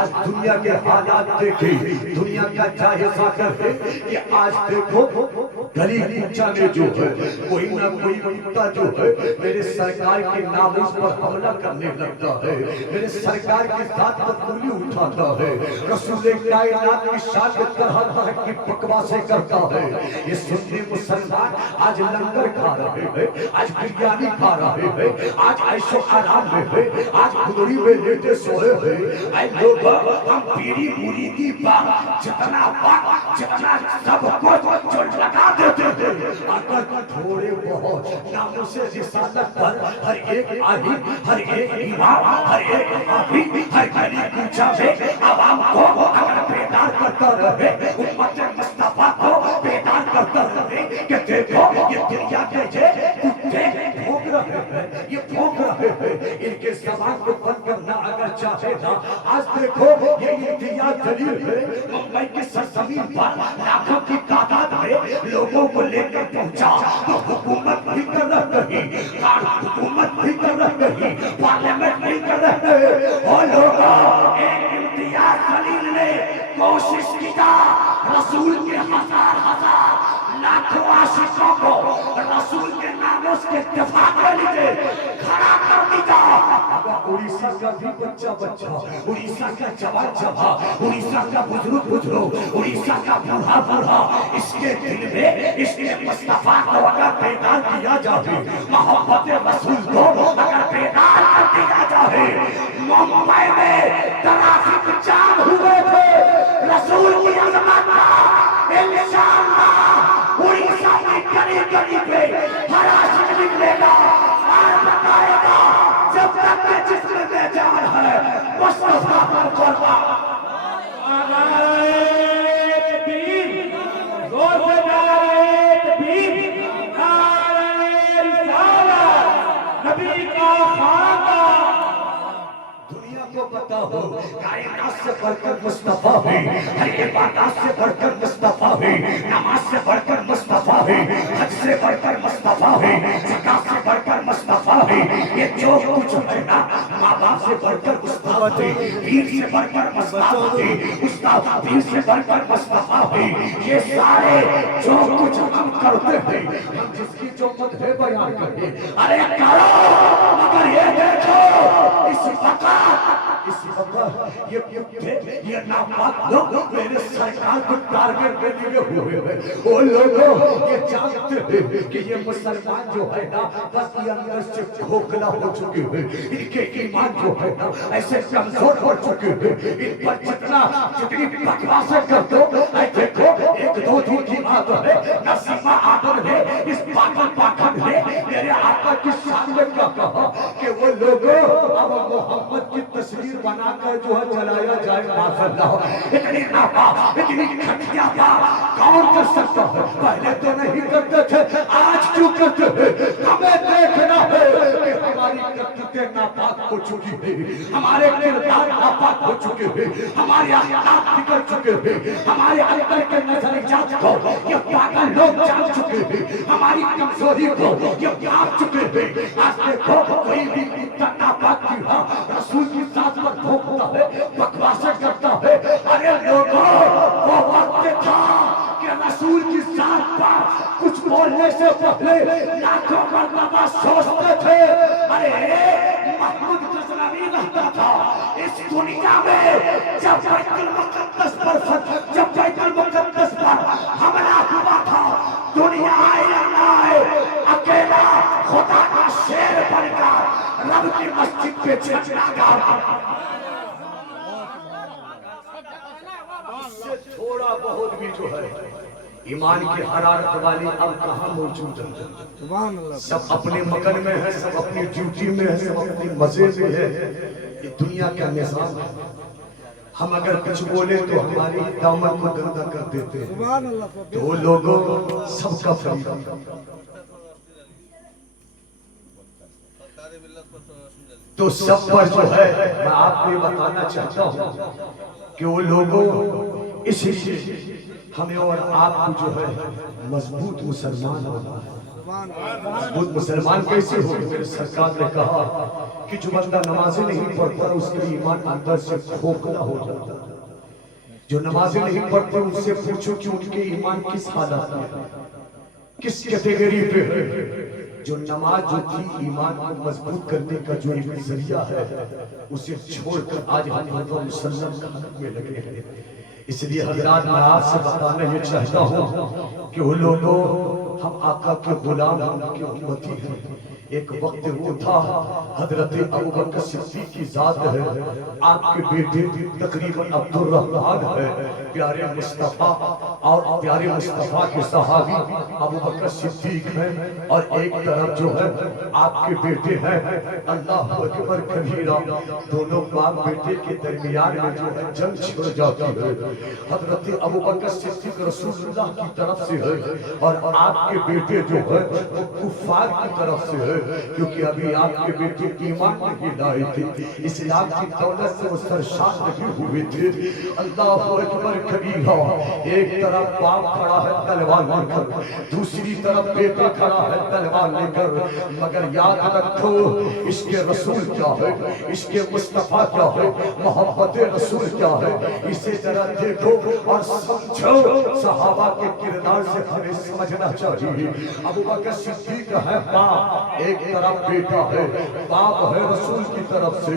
آج دنیا کے حالات دیکھیں، دنیا کا جائزہ کریں کہ آج دیکھو گلی کوچہ میں جو ہے کوئی نہ کوئی کتا جو ہے میرے سرکار کے ناموس پر حملہ کرنے لگتا ہے، میرے سرکار کی ذات پر انگلی اٹھاتا ہے، رسول کائنات کی شان میں طرح طرح کی بکواسیں کرتا ہے۔ یہ سنی مسلمان آج لنگر کھا رہے ہیں، آج بریانی کھا رہے ہیں، آج عیش و آرام میں ہے، آج گدڑی میں لیٹے سوئے ہیں۔ اے لوگ ہم پیری مریدی پر جتنا وقت جتنا سب کچھ جو لگا دیتے ہیں، اگر تھوڑے بہت ناموں سے رسالت پر ہر ایک آہی، ہر ایک امام، ہر ایک حافظ، ہر گلی کوچہ میں عوام کو اگر بیدار کرتا رہے، امت مصطفیٰ کو بیدار کرتا رہے کہ دیکھو یہ دنیا کے کتے بھوک رہے ہیں، یہ بھوک رہے ہیں، ان کے زبان کو بند کرنا اگر چاہے نا۔ آج دیکھو یہ امتیاز دلیل ہے، ممبئی کی سرزمین پر لاکھوں کی تعداد میں لوگوں کو لے کر پہنچا تو حکومت بھی کر رہی، حکومت بھی کر رہی، پارلیمنٹ بھی کر رہے، اور لوگوں ایک امتیاز دلیل نے کوشش کیا رسول کے ہزار لاکھوں عاشقوں کو رسول کے ناموس کے دفاع کے لیے کھڑا کر دیا۔ اڑیسہ کا بھی بچہ، اڑیسہ کا جوان، اڑیسہ کا بزرگ، اڑیسہ کا بوڑھا، اس کے دل میں اس کے مصطفیٰ کو اگر بیدار کیا جائے، محبت رسول کو اگر بیدار کر دیا جائے۔ ممبئی میں ٹریفک جام ہوئے تھے، رسول کی عظمت کا انشاءاللہ اڑیسہ کی گلی پہ ہر عاشق نکلے گا اور بتائے گا جب تک کہ جسم میں جان ہے مصطفیٰ پر قربان۔ کو پتا ہو کائنات سے بڑھ کر مصطفیٰ ہے، ہر عبادات سے بڑھ کر مصطفیٰ ہے، نماز سے بڑھ کر مصطفیٰ ہے، حج سے بڑھ کر مصطفیٰ ہے، زکات سے بڑھ کر مصطفیٰ ہے، یہ جو کچھ ہے نا ماں باپ سے بڑھ کر مصطفیٰ ہے، پیر سے بڑھ کر مصطفیٰ ہے، استاد پیر سے بڑھ کر مصطفیٰ ہے، یہ سارے جو کچھ ہم کرتے ہیں، ہم جس کی جو مدح بیان کرتے ارے کرو مگر یہ دیکھو اس وقت یہ ناپاک لوگ میرے سرکار کو ٹارگٹ میں لیے ہوئے ہیں۔ وہ لوگوں یہ جانتے ہیں کہ یہ مسلمان جو ہے نا بس یہ اندر سے کھوکھلا ہو چکے ہیں، ان کے ایمان جو ہے نا ایسے کمزور ہو چکے ہیں، ان پر جتنی بکواسیں کرتے ہو اے دیکھو ایک دو دن کی بات ہے، نسیمہ آدم ہے اس پاکن ہے میرے آقا کی شان میں کیا کہا کہ وہ لوگوں اب محمد کی تصویر بنا کر جو ہے جلایا جائے ماشاءاللہ۔ اتنی ناپاک اتنی گھٹیا بات کون کر سکتا ہے؟ پہلے تو نہیں کرتے تھے، آج کیوں کرتے ہیں؟ ہمیں دیکھنا ہے کہ ہماری کرتوتیں ناپاک ہو چکی ہیں، ہمارے کردار ناپاک ہو چکے ہیں، ہمارے اخلاق بگڑ چکے ہیں، ہمارے اندر کے نظریات کو یہ پاگل لوگ جان چکے ہیں، ہماری کمزوری کو یہ جان چکے ہیں۔ آج دیکھو کوئی بھی کتا ناپاک کی ہاں رسول کی ذات پر بھونکتا ہے، بکواسیں کرتا ہے۔ ارے لوگوں وہ وقت تھا کہ رسول کی ذات پر کچھ بولنے سے پہلے لاکھوں مرتبہ سوچتے تھے۔ ارے محمود غزنوی رہتا تھا اس دنیا میں جب بیت المقدس پر حملہ ہوا تھا، دنیا آئے نہ آئے اکیلا خدا کا شیر بن کر رب کی مسجد پہ چلا گیا۔ اس سے تھوڑا بہت بھی جو ہے ایمان کی حرارت والی اب کہاں موجود ہے؟ سب اپنے مکن میں ہے، سب اپنی ڈیوٹی میں ہے، سب اپنی مزے میں ہے۔ یہ دنیا کا نظام ہے، ہم اگر کچھ بولے تو ہماری دامن کو گندا کر دیتے ہیں، تو وہ لوگوں سب کا فریضہ تو سب پر جو ہے میں آپ کو یہ بتانا چاہتا ہوں کہ وہ لوگوں اس لیے ہمیں اور آپ کو جو ہے مضبوط مسلمان ہونا ہے۔ مضبوط مسلمان کیسے ہو؟ میرے سرکار نے کہا کہ جو بندہ نمازیں نہیں پڑھتا اس کے ایمان اندر سے کھوکھلا ہو جاتا ہے. جو نمازیں نہیں پڑھتے ان سے پوچھو کہ ان کے ایمان کس حالت میں ہے، کس کیٹیگری پہ ہے. جو نماز جو تھی ایمان کو مضبوط کرنے کا جو ایک ذریعہ ہے اسے چھوڑ کر آج ہم مسلم کھانے میں لگے ہیں. اس لیے حضرات میں آپ سے بتانا یہ چاہتا ہوں کہ وہ لوگوں ہم آقا کے غلام ان کی امتی ہیں. ایک وقت وہ تھا حضرت ابوبکر صدیق کی ذات ہے، آپ کے بیٹے تقریباً عبد الرحمن ہے، پیارے مصطفیٰ اور پیارے مصطفیٰ کے صحابی ابوبکر صدیق ہیں، اور ایک طرف جو ہے آپ کے بیٹے ہیں اللہ اکبر کبیرہ. دونوں باپ بیٹے کے درمیان میں جو ہے جنگ چھڑ جاتی ہے. حضرت ابوبکر صدیق رسول اللہ کی طرف سے ہے اور آپ کے بیٹے جو ہے وہ کفار کی طرف سے ہے، کیونکہ ابھی آپ کے بیٹے ایمان نہیں لائے تھے، اسلام کی دولت سے وہ سرشار نہیں ہوئے تھے. اللہ اکبر کبیرہ. ایک طرف باپ کھڑا ہے تلوار لے کر، دوسری طرف بیٹا کھڑا ہے تلوار لے کر. مگر یاد رکھو اس کے رسول کیا ہے، اس کے مصطفیٰ کیا ہے، محبت رسول کیا ہے. اسی طرح دیکھو اور سمجھو. صحابہ کے کردار سے ہمیں سمجھنا چاہیے. ابوبکر صدیق ہے باپ، ایک طرف بیٹا ہے، باپ ہے رسول کی طرف سے،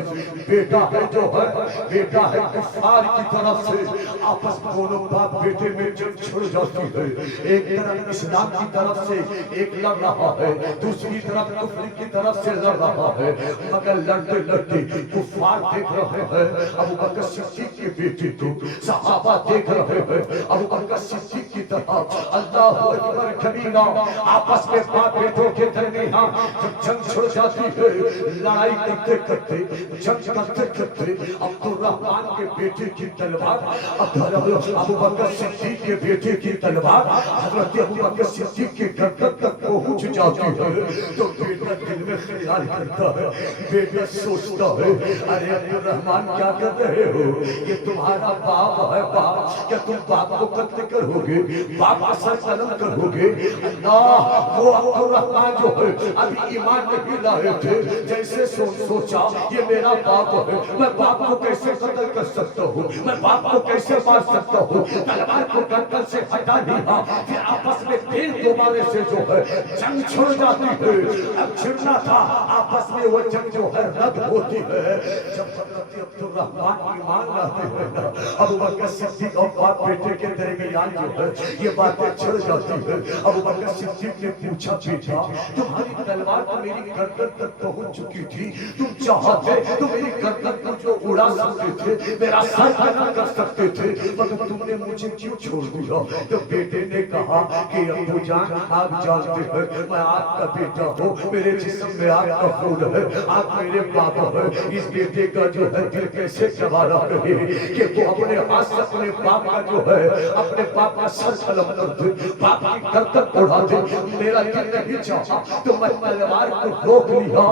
بیٹا ہے جو ہے بیٹا ہے کفار کی طرف سے. آپس دونوں باپ بیٹے میں جنگ چھڑ جاتی ہے. ایک طرف اسلام کی طرف سے ایک لڑ رہا ہے، دوسری طرف کفر کی طرف سے لڑ رہا ہے. مگر لڑتے لڑتے کفار دیکھ رہے ہیں ابوبکر صدیق کے بیٹے کو، صحابہ دیکھ رہے ہیں ابوبکر صدیق کی طرح. اللہ اکبر کبیرہ. آپس میں باپ بیٹوں کے درمیان جب جنگ چھڑ جاتی ہے، لڑائی کرتے کرتے جنگ کرتے کرتے عبد الرحمن کے بیٹے کی تلوار ابوبکر صدیق کے بیٹے کی تلوار حضرت ابوبکر صدیق کے گردن تک پہنچ جاتی ہے. تو بیٹا دل میں خیال کرتا ہے، بیٹا سوچتا ہے ارے عبد الرحمن کیا کر رہے ہو، یہ تمہارا باپ ہے باپ، کیا تم باپ کو قتل کرو گے، باپ کا سر قلم کرو گے. اللہ وہ عبد الرحمن جو ہے ابھی ایمان نہیں لائے تھے، جیسے سوچا یہ میرا باپ ہے، میں باپ کو کیسے قتل کر سکتا ہوں، میں باپ کو کیسے مار سکتا ہوں. تلوار کو گردن سے ہٹا دیا. پھر آپس میں پھر دوبارے سے جو ہے جنگ چھڑ جاتی ہے. اب چھڑنا تھا آپس میں وہ جنگ جو ہے رد ہوتی ہے. جب حضرت عبد الرحمن ایمان لاتے ہیں نا، ابوبکر صدیق اور باپ بیٹے کے درمیان جو ہے یہ باتیں چھڑ جاتی ہے. ابوبکر صدیق نے پوچھا بیٹا تمہاری تلوار تو میری گردن تک پہنچ چکی تھی، تم چاہتے تو میری گردن کو جو اڑا سکتے تھے، میرا سر بنا کر سکتے تھے، مگر تم نے مجھے کیوں چھوڑ دیا. تو بیٹے نے کہا کہ ابو جان آپ جانتے ہیں میں آپ کا بیٹا ہوں، میرے جسم میں آپ کا خون ہے، آپ میرے پاپا ہیں. اس بیٹے کا جو ہے دل کیسے گوارا رہے کہ وہ اپنے ہاتھ سے اپنے باپ کا جو ہے اپنے باپ کا سر قلم کر دے، باپ کی گردن اڑا دے. میرا دل نہیں چاہا تو میں تلوار کو روک لیا.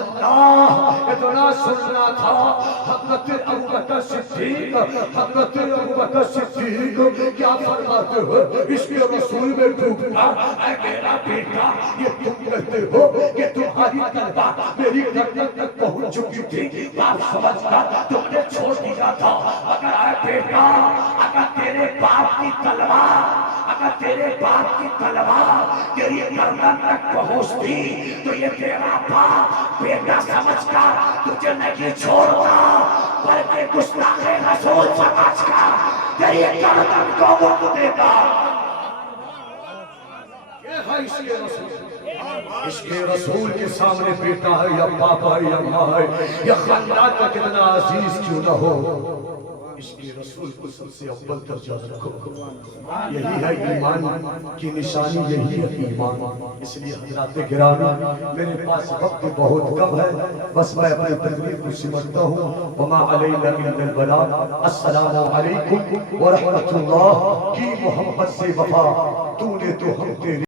اللہ اتنا سننا تھا. حضرت ابوبکر صدیق کیا فرماتے ہو، اس کے رسول میں ڈوب کر اے میرا بیٹا یہ تم کہتے ہو کہ تمہاری تلوار میری گردن تک پہنچ چکی تھی، باپ سمجھ کر تم نے چھوڑ دیا تھا. اگر اے بیٹا اگر تیرے باپ کی تلوار تیری گردن تک پہنچتی تو یہ تیرا باپ بیٹا سمجھ کر تجھے نہیں چھوڑتا، بلکہ گستاخ رسول سمجھ کر تیری گردن کو وہ دیتا. اس کے رسول کے سامنے بیٹا ہے یا باپ ہے یا ماں ہے یا خاندان کا کتنا عزیز کیوں نہ ہو، اس کے رسول کو سب سے اول درجہ رکھو. یہی ہے ایمان کی نشانی، یہی ہے ایمان. اس لیے حضرات گرامی میرے پاس وقت بہت کم ہے، بس میں اپنی تقریر کو سمجھتا ہوں. وما علینا الا البلاغ. السلام علیکم ورحمۃ اللہ کی محبت سے وفا تو نے تو ہم تیرے